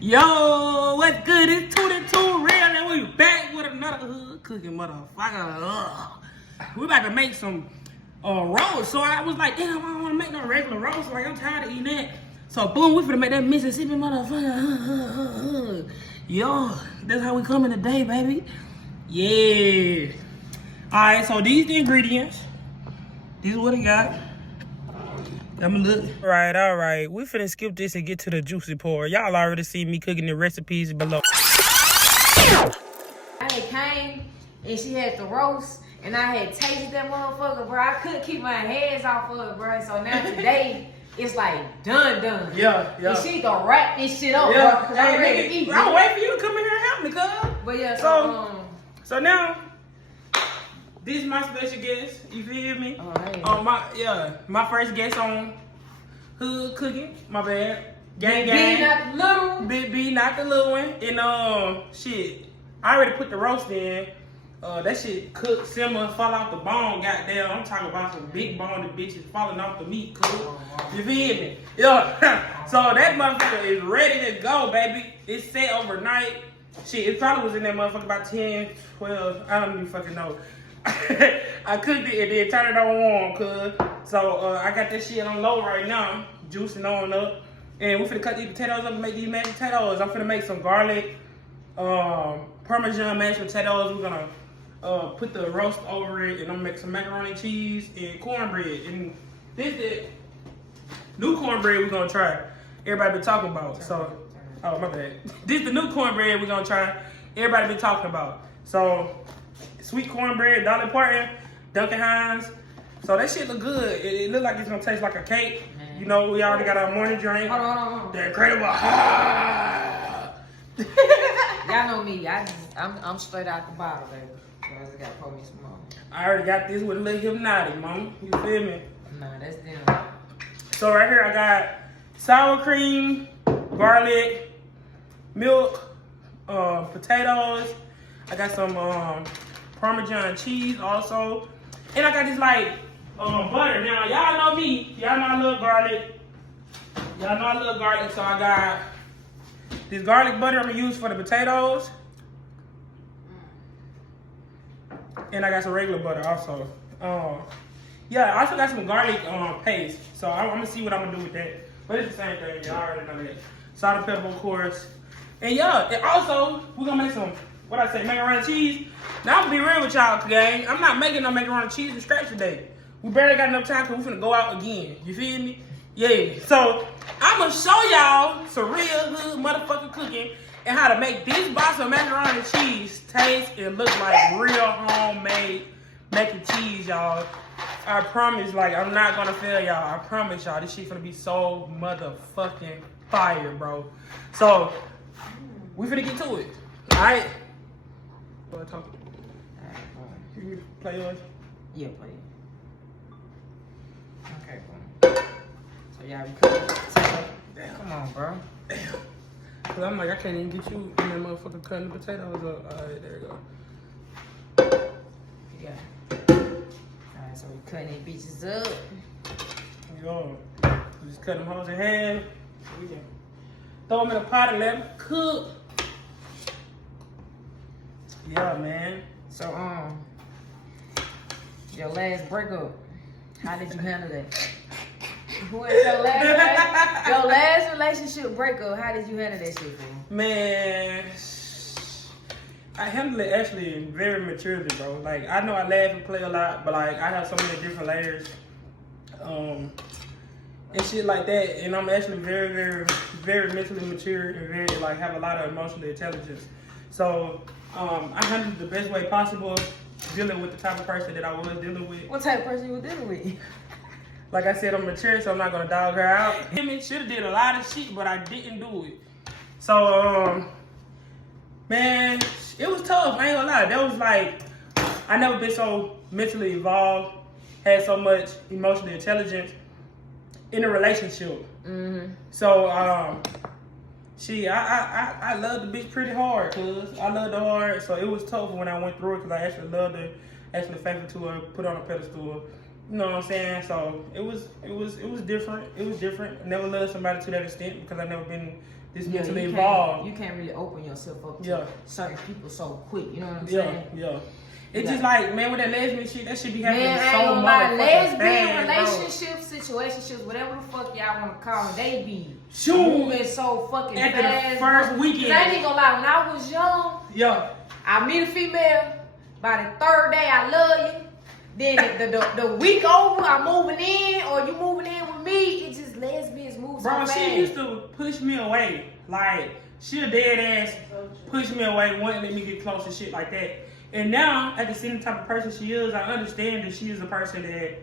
Yo, what's good? It's 22 Real, and we back with another hood cooking motherfucker. We about to make some rolls. So I was like, damn, I don't want to make no regular rolls. Like, I'm tired of eating that. So boom, we finna make that Mississippi motherfucker. Yo, that's how we coming today, baby. Yeah. All right, so these the ingredients. These is what I got. I'ma look. All right. We finna skip this and get to the juicy part. Y'all already see me cooking the recipes below. I had came and she had the roast and I had tasted that motherfucker, bro. I couldn't keep my hands off of it, bro. So now today it's like done. Yeah. And she gonna wrap this shit up, Yeah. bro. Cause I'm ready to eat. I'm waiting for you to come in here and help me, cuz. But yeah, so now this is my special guest. You feel me? My first guest on Hood Cooking. My bad. Gang. Big B, not the little one. Big B, not the little one. And shit, I already put the roast in. That shit cook, simmer, fall off the bone. Goddamn, I'm talking about some big boned bitches falling off the meat. Cook. You feel me? Yeah. So that motherfucker is ready to go, baby. It's set overnight. Shit, it probably was in that motherfucker about 10, 12. I don't even fucking know. I cooked it and then turned it on warm, cuz. So I got this shit on low right now, juicing on up. And we finna cut these potatoes up and make these mashed potatoes. I'm finna make some garlic, Parmesan mashed potatoes. We're gonna put the roast over it, and I'm gonna make some macaroni and cheese and cornbread. And this is new cornbread we're gonna try. Everybody been talking about. So, oh my bad. This is the new cornbread we're gonna try. Everybody been talking about. So, sweet cornbread, Dolly Parton, Duncan Hines. So that shit look good. It look like it's gonna taste like a cake. Man. You know, we already got our morning drink. Hold on. The incredible. Y'all know me. I'm straight out the bottle, baby. So I just gotta pour me some more. I already got this with a little hypnotic, mama. You feel me? Nah, that's them. So right here I got sour cream, garlic, milk, potatoes. I got some Parmesan cheese also. And I got this like butter. Now y'all know me. Y'all know I love garlic. So I got this garlic butter I'm gonna use for the potatoes. And I got some regular butter also. Yeah, I also got some garlic paste. So I'm gonna see what I'm gonna do with that. But it's the same thing, y'all already know that. Salt and pepper, of course. And yeah, and also we're gonna make some macaroni and cheese. Now I'm gonna be real with y'all, gang. I'm not making no macaroni and cheese from scratch today. We barely got enough time because we're finna go out again. You feel me? Yeah. So I'm gonna show y'all some real hood motherfucking cooking and how to make this box of macaroni and cheese taste and look like real homemade mac and cheese, y'all. I promise, like, I'm not gonna fail y'all. I promise y'all, this shit finna be so motherfucking fire, bro. So we finna get to it. Alright? Alright, you play yours? Yeah, play it. Okay, boom. So y'all be cooking potato. Damn. Come on, bro. Damn. Cause I'm like, I can't even get you in that motherfucker cutting the potatoes up. Alright, there you go. You got it. Alright, so we cutting these bitches up. Yo, just cut them hoes in half. We can throw them in a pot and let them cook. Yeah, man. So, your last breakup, how did you handle that? What is your last relationship breakup? How did you handle that shit, man? I handle it actually very maturely, bro. Like, I know I laugh and play a lot, but like I have so many different layers, and shit like that. And I'm actually very, very, very mentally mature and very like have a lot of emotional intelligence. So I handled it the best way possible, dealing with the type of person that I was dealing with. What type of person you were dealing with? Like I said, I'm mature, so I'm not gonna dog her out. I should have did a lot of shit, but I didn't do it. So, man, it was tough. I ain't gonna lie. That was like, I never been so mentally involved, had so much emotional intelligence in a relationship. Mm-hmm. So, I loved the bitch pretty hard, cause I loved her hard. So it was tough when I went through it, cause I actually loved her, actually faithful to her, put her on a pedestal. You know what I'm saying? So it was different. It was different. I never loved somebody to that extent because I never been this mentally involved. You can't really open yourself up to Yeah. certain people so quick. You know what I'm Yeah, saying? yeah. It's just like, man, with that lesbian shit, that shit be happening Man, I so ain't gonna lie, motherfucking lesbian fast, relationships, situationships, whatever the fuck y'all wanna call them, they be Shoot. moving so fucking After fast. the first Cause weekend. I ain't gonna lie, when I was young, Yeah. I meet a female, by the third day I love you. Then the week over, I'm moving in, or you moving in with me. It just lesbians move so Bro, fast. she used to push me away. Like, she'll dead ass push me away, wouldn't let me get close and shit like that. And now, after seeing the type of person she is, I understand that she is a person that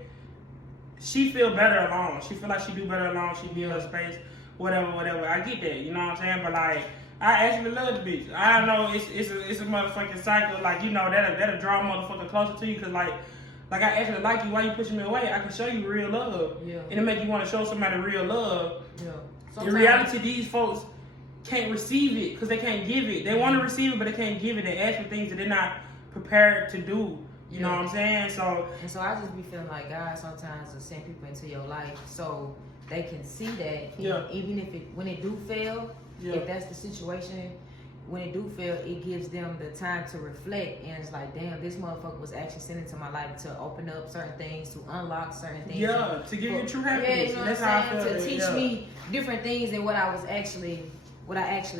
she feel better alone. She feel like she do better alone. She need her space, whatever. I get that, you know what I'm saying? But like, I actually love the bitch. I know it's a motherfucking cycle. Like, you know, that'll draw a motherfucker closer to you, cause like I actually like you. Why you pushing me away? I can show you real love. Yeah. And it make you want to show somebody real love. Yeah. In reality, these folks can't receive it because they can't give it. They want to receive it, but they can't give it. They ask for things that they're not prepared to do. You know what I'm saying? So I just be feeling like God sometimes will send people into your life so they can see that. Yeah. Even if when it do fail, Yeah. if that's the situation, when it do fail, it gives them the time to reflect, and it's like, damn, this motherfucker was actually sent into my life to open up certain things, to unlock certain things. yeah, to give you true happiness. Yeah, you know That's what how I'm I saying? feel. To teach me different things than what I actually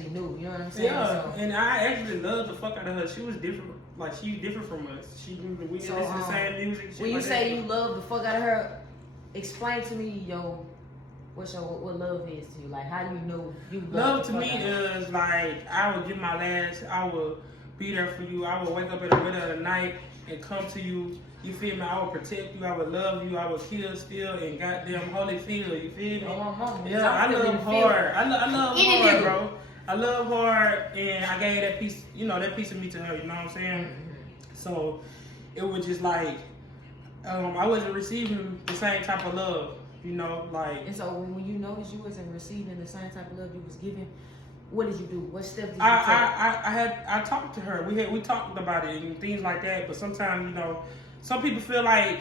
knew. You know what I'm saying? Yeah, So, and I actually love the fuck out of her. She was different. Like, she's different from us. We listen to the same music. Shit when you like say that. you love the fuck out of her, explain to me, what love is to you. Like, how you know you love Love to the me fuck out of her. is like, I will give my last. I will be there for you. I will wake up in the middle of the night and come to you. You feel me? I will protect you. I will love you. I will kill, steal, and goddamn holy feel. You feel me? Oh, my mama. Yeah, I love hard. I love Any hard, nigga. bro. I love hard, and I gave that piece, that piece of me to her. You know what I'm saying? So it was just like, I wasn't receiving the same type of love. Like. And so when you noticed you wasn't receiving the same type of love you was giving, what did you do? What steps did you take? I talked to her. We talked about it and things like that. But sometimes, some people feel like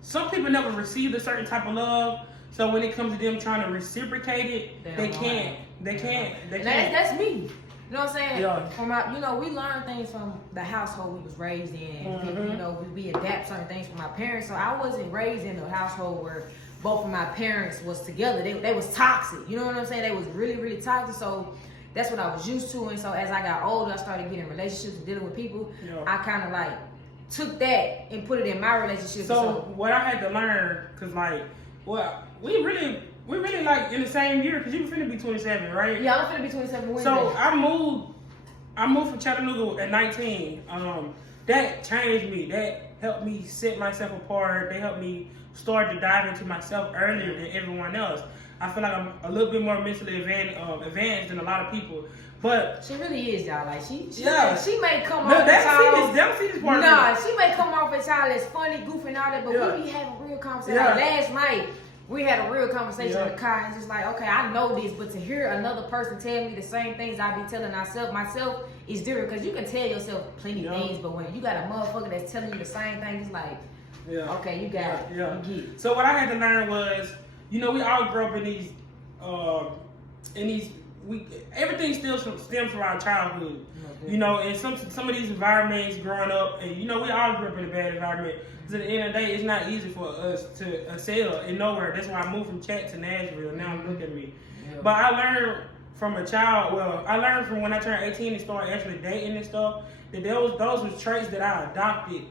some people never received a certain type of love. So when it comes to them trying to reciprocate it, they can't. They can't. That's me. You know what I'm saying? Yeah. From our, we learn things from the household we was raised in. Mm-hmm. We adapt certain things from our parents. So I wasn't raised in a household where both of my parents was together. They was toxic. You know what I'm saying? They was really, really toxic. So that's what I was used to. And so as I got older, I started getting relationships and dealing with people. Yeah. I kind of like took that and put it in my relationship. So what I had to learn, cause like, we really like in the same year, cause you finna be 27, right? Yeah, I'm finna be 27 Wednesday. So I moved from Chattanooga at 19. That changed me. That helped me set myself apart. They helped me start to dive into myself earlier than everyone else. I feel like I'm a little bit more mentally advanced than a lot of people. But she really is, y'all. Like she may come no, off as y'all. that's part of Nah, it. she may come off as y'all as funny, goofy, and all that, but we be having real conversations. Yeah. Like last night, we had a real conversation Yeah. in the car, and just like, okay, I know this, but to hear another person tell me the same things I be telling myself is different, because you can tell yourself plenty of things, but when you got a motherfucker that's telling you the same thing, it's like, okay, you got it. Yeah. You get it. So what I had to learn was, we all grew up in these, everything still stems from our childhood. And some of these environments growing up, and we all grew up in a bad environment. Because at the end of the day, it's not easy for us to excel in nowhere. That's why I moved from Chat to Nashville. Now look at me. Yeah. But I learned from a child. Well, I learned from when I turned 18 and started actually dating and stuff. That those were traits that I adopted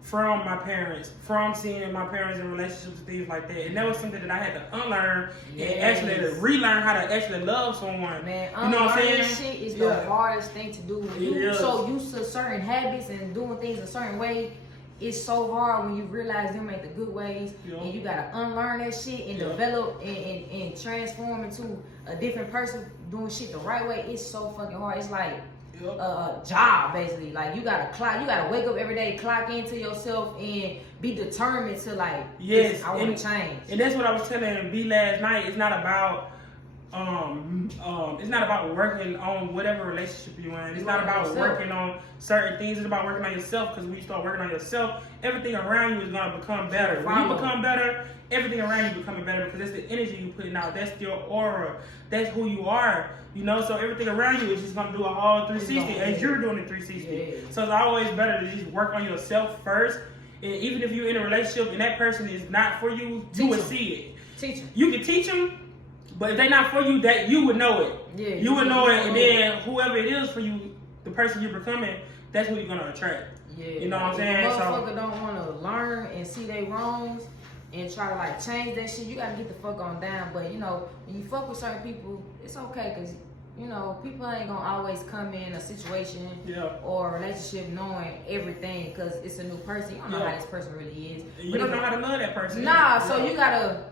from my parents, from seeing my parents in relationships and things like that. And that was something that I had to unlearn and actually relearn how to actually love someone. Man, you know what I'm saying? Shit is the hardest thing to do. When you so used to certain habits and doing things a certain way, it's so hard when you realize them ain't the good ways, and you gotta unlearn that shit and develop and transform into a different person doing shit the right way. It's so fucking hard. It's like a job, basically. Like you gotta wake up every day, clock into yourself, and be determined to like, yes, I want to change. And that's what I was telling B last night. It's not about working on whatever relationship you're in. It's not about working on certain things. It's about working on yourself, because when you start working on yourself, everything around you is gonna become better. When you become better, everything around you becoming better because that's the energy you putting out. That's your aura. That's who you are. You know, so everything around you is just gonna do a whole 360 as you're doing a 360. Yeah. So it's always better to just work on yourself first. And even if you're in a relationship and that person is not for you, you would see it. Teach them. You can teach them, but if they're not for you, that you would know it. Yeah, you would know it, and then whoever it is for you, the person you're becoming, that's who you're gonna attract. Yeah. You know what I'm saying? If a motherfucker don't want to learn and see their wrongs and try to like change that shit, you gotta get the fuck on down. But you know, when you fuck with certain people, it's okay because you know people ain't gonna always come in a situation or a relationship knowing everything because it's a new person. You don't know how this person really is. You don't know how to love that person. Nah, so you gotta.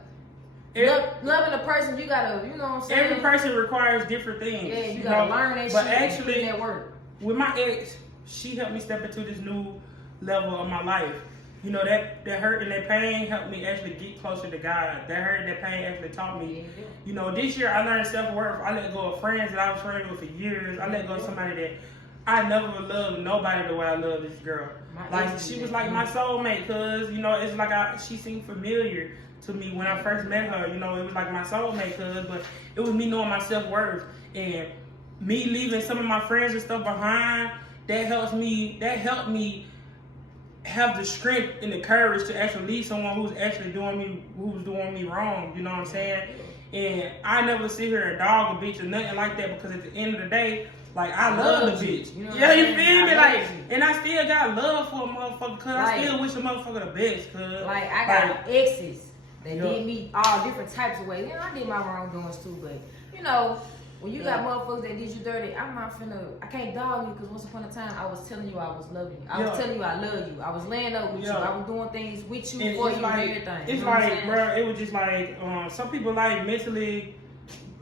Loving a person, you gotta, you know what I'm saying? Every person requires different things. Yeah, you gotta learn that but shit actually, and put that work. With my ex, she helped me step into this new level of my life. You know, that hurt and that pain helped me actually get closer to God. That hurt and that pain actually taught me. Yeah. You know, this year I learned self-worth. I let go of friends that I was friends with for years. I let go of somebody that I never loved nobody the way I love this girl. Like, she was like my soulmate, cause, you know, it's like she seemed familiar to me when I first met her. You know, it was like my soulmate, cause, but it was me knowing my self-worth and me leaving some of my friends and stuff behind. That helped me have the strength and the courage to actually leave someone who's doing me wrong. You know what I'm saying? And I never sit here and dog a bitch or nothing like that because at the end of the day, like, I love the bitch. You know you feel me? Like, and I still got love for a motherfucker, cause I still wish a motherfucker the best, cause. Like, I got exes that did me all different types of ways. You know, I did my wrongdoings too, but, you know, when you got motherfuckers that did you dirty, I can't dog you, because once upon a time, I was telling you I was loving you. I was telling you I love you. I was laying up with you. I was doing things with you, for you, and everything. It's like, bro, it was just like, some people like mentally,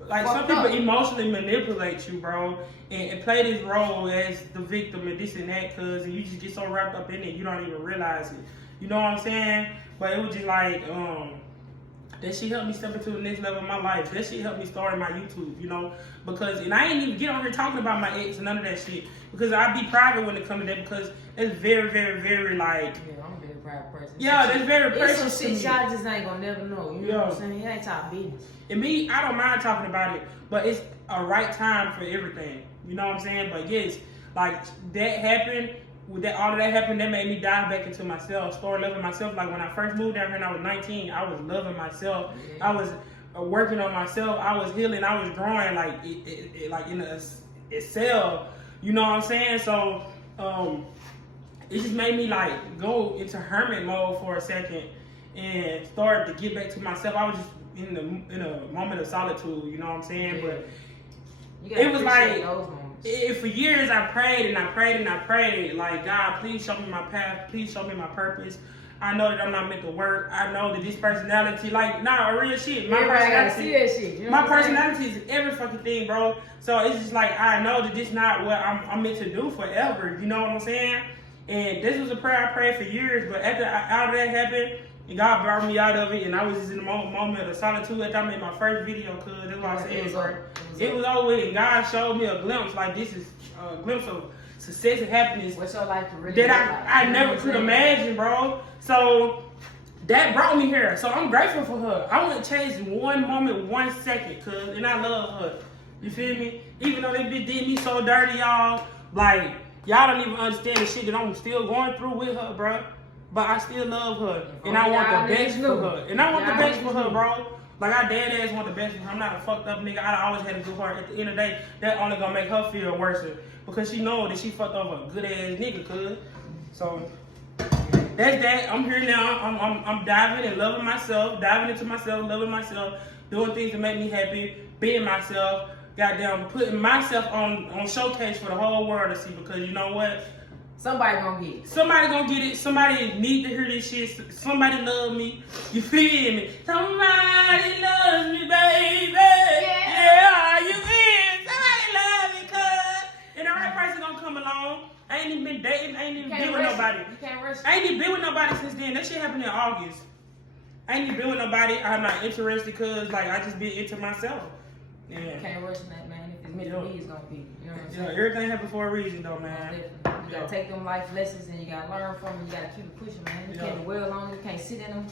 like some people emotionally manipulate you, bro, and play this role as the victim and this and that, cause and you just get so wrapped up in it, you don't even realize it. You know what I'm saying? But it was just like, that shit helped me step into the next level of my life. That shit helped me start my YouTube, you know? Because, and I ain't even get on here talking about my ex and none of that shit. Because I be private when it comes to that, because it's very, very, very like... Yeah, I'm a very private person. Yeah, that's very precious. It's some shit y'all just ain't gonna never know. You know what I'm saying? It ain't y'all business. And me, I don't mind talking about it, but it's a right time for everything. You know what I'm saying? But yes, like, that happened... all of that happened, that made me dive back into myself, start loving myself. Like when I first moved down here and I was 19, I was loving myself. I was working on myself. I was healing. I was growing like like in a cell. You know what I'm saying? So it just made me like go into hermit mode for a second and start to get back to myself. I was just in a moment of solitude. You know what I'm saying? But it was like. For years I prayed and I prayed and I prayed, like, God, please show me my path, please show me my purpose. I know that I'm not meant to work. I know that this personality, like, a real shit. My personality is every fucking thing, bro. So it's just like, I know that this is not what I'm meant to do forever. You know what I'm saying? And this was a prayer I prayed for years, but after all that happened, and God brought me out of it, and I was just in a moment of solitude after I made my first video, cause that's what I said, bro. It was over with, and God showed me a glimpse, like this is a glimpse of success and happiness. What's your life really that I never could imagine, bro. So that brought me here. So I'm grateful for her. I wouldn't change one moment, 1 second, cause, and I love her. You feel me? Even though they did me so dirty, y'all, like, y'all don't even understand the shit that I'm still going through with her, bro. But I still love her, and I want the best for her. And I want the best for her, bro. Like, I dead ass want the best for her. I'm not a fucked up nigga. I always had to do her. At the end of the day, that only gonna make her feel worse. Because she know that she fucked over a good ass nigga, cuz. So, that's that. I'm here now. I'm diving and loving myself, diving into myself, loving myself, doing things that make me happy, being myself, goddamn, putting myself on showcase for the whole world to see. Because you know what? Somebody gonna get it. Somebody gonna get it. Somebody need to hear this shit. Somebody love me. You feel me? Somebody loves me, baby. Yeah, you feel? Somebody love me, cuz. And the right person gonna come along. I ain't even been dating. I ain't even been with nobody. You can't rush. I ain't even been with nobody since then. That shit happened in August. I ain't even been with nobody. I'm not interested because, like, I just been into myself. Yeah. You can't rush that, man. If it's meant to be, it's gonna be. You know what I'm saying? Everything happens for a reason, though, man. Definitely. You gotta take them life lessons and you gotta learn from them. You gotta keep it pushing, man. You can't dwell on them. You can't sit in them.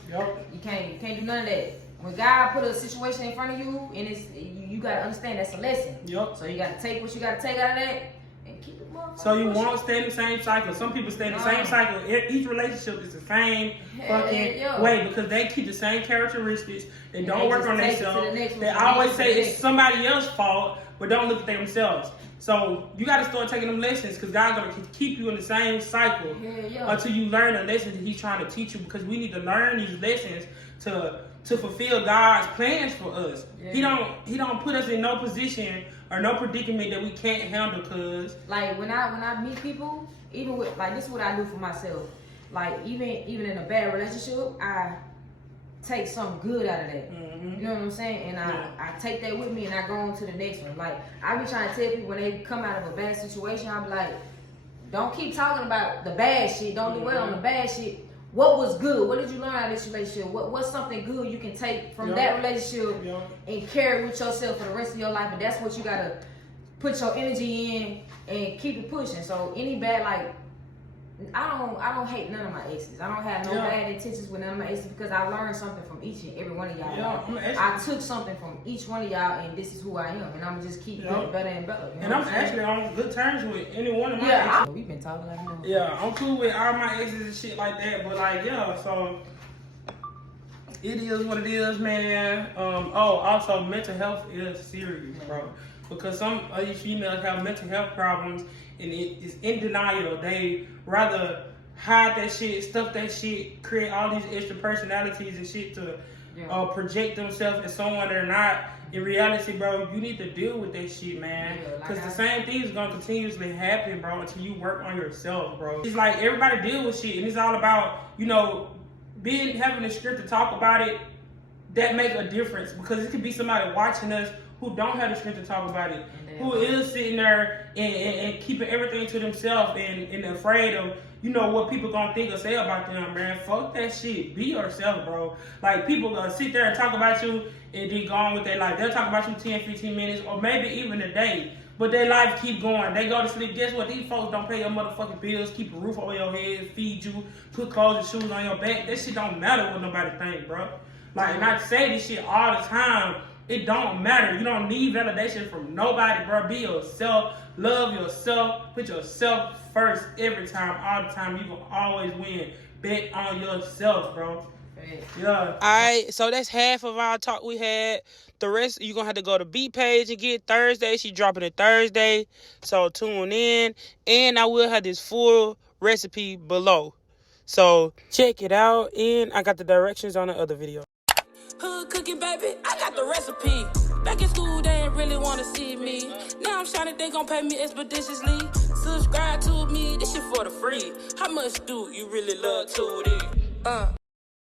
You can't do none of that. When God put a situation in front of you, and it's you gotta understand that's a lesson. So you gotta take what you gotta take out of that and keep it moving. So you won't stay in the same cycle. Some people stay in the same cycle. Each relationship is the same fucking way because they keep the same characteristics. They don't work on themselves. They always say it's somebody else's fault, but don't look at themselves. So you got to start taking them lessons because God's going to keep you in the same cycle until you learn the lessons that He's trying to teach you, because we need to learn these lessons to fulfill God's plans for us. He don't put us in no position or no predicament that we can't handle. Cause like when I meet people, even with like this is what I do for myself. Like even in a bad relationship, I take something good out of that. You know what I'm saying? And I take that with me and I go on to the next one. Like I be trying to tell people when they come out of a bad situation, I be like, don't keep talking about the bad shit. Don't dwell on the bad shit. What was good? What did you learn out of this relationship? What's something good you can take from that relationship and carry with yourself for the rest of your life? And that's what you gotta put your energy in and keep it pushing. So any bad, like I don't hate none of my exes. I don't have no bad intentions with none of my exes because I learned something from each and every one of y'all. I took something from each one of y'all, and this is who I am, and I'm just keep getting better and better. You know and I'm actually on good terms with any one of my exes. We've been talking like that. Yeah, I'm cool with all my exes and shit like that, but like so it is what it is, man. Also mental health is serious, bro, because some of these females have mental health problems and it is in denial. They rather hide that shit, stuff that shit, create all these extra personalities and shit to project themselves as someone they're not. In reality, bro, you need to deal with that shit, man. Because the same thing is going to continuously happen, bro, until you work on yourself, bro. It's like everybody deal with shit, and it's all about, having the script to talk about it. That make a difference, because it could be somebody watching us who don't have the strength to talk about it, who is sitting there and keeping everything to themselves and afraid of, what people gonna think or say about them, man. Fuck that shit. Be yourself, bro. Like, people gonna sit there and talk about you and then go on with their life. They'll talk about you 10, 15 minutes, or maybe even a day, but their life keep going. They go to sleep. Guess what? These folks don't pay your motherfucking bills, keep a roof over your head, feed you, put clothes and shoes on your back. That shit don't matter what nobody think, bro. Like, and I say this shit all the time. It don't matter. You don't need validation from nobody, bro. Be yourself. Love yourself. Put yourself first every time, all the time. You will always win. Bet on yourself, bro. Yeah. Alright, so that's half of our talk we had. The rest, you're going to have to go to B page and get Thursday. She dropping it Thursday. So tune in. And I will have this full recipe below. So check it out. And I got the directions on the other video. Hood cooking, baby, I got the recipe. Back in school, they ain't really want to see me. Now I'm shining, they gon' pay me expeditiously. Subscribe to me, this shit for the free. How much do you really love Tootie?